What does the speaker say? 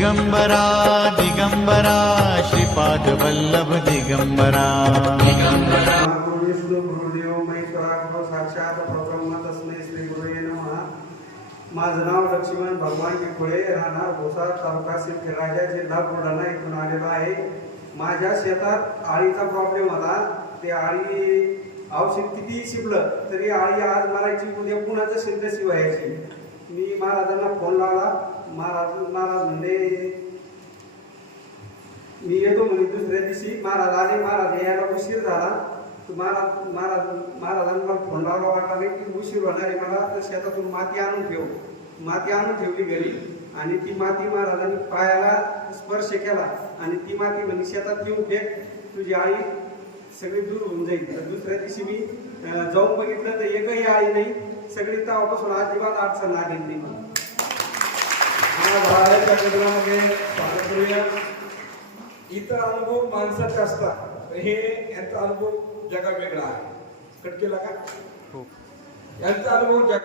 दिगंबरा दिगंबरा श्रीपाद वल्लभ दिगंबरा विष्णु गुरुदेव महेश्वरा साक्षात परब्रह्म तस्मै श्री गुरुवे नमः. माझं नाव लक्ष्मण भगवान किखोळे, राहणार भोसा, तालुका सिंदखेड, जिल्हा बुलढाणा इथून आलेलो आहे. माझ्या शेतात आळीचा प्रॉब्लेम होता. ते आळी औषध किती शिपलं तरी आळी आज मारायची, उद्या पुन्हा शिंदशी व्हायची. मी महाराजांना फोन लावला. महाराज म्हणले मी येतो म्हणे. दुसऱ्या दिवशी महाराज आले. महाराज यायला उशीर झाला. महाराजांना फोन लावला, वाटला नाही की उशीर होणार आहे मला, तर शेतातून माती आणून ठेव. माती आणून ठेवली घरी आणि ती माती महाराजांनी पायाला स्पर्श केला आणि ती माती म्हणजे शेतात येऊन फेक, तुझी आळी सगळी दूर होऊन जाईल. तर दुसऱ्या दिवशी मी जाऊन बघितलं तर एकही आळी नाही. सगळी तेव्हापासून अजिबात अडचण आली नाही. स्वागत करूया. इतर अनुभव माणसाचे असतात, हे यांचा अनुभव जगा वेगळा आहे. कट केला का? यांचा अनुभव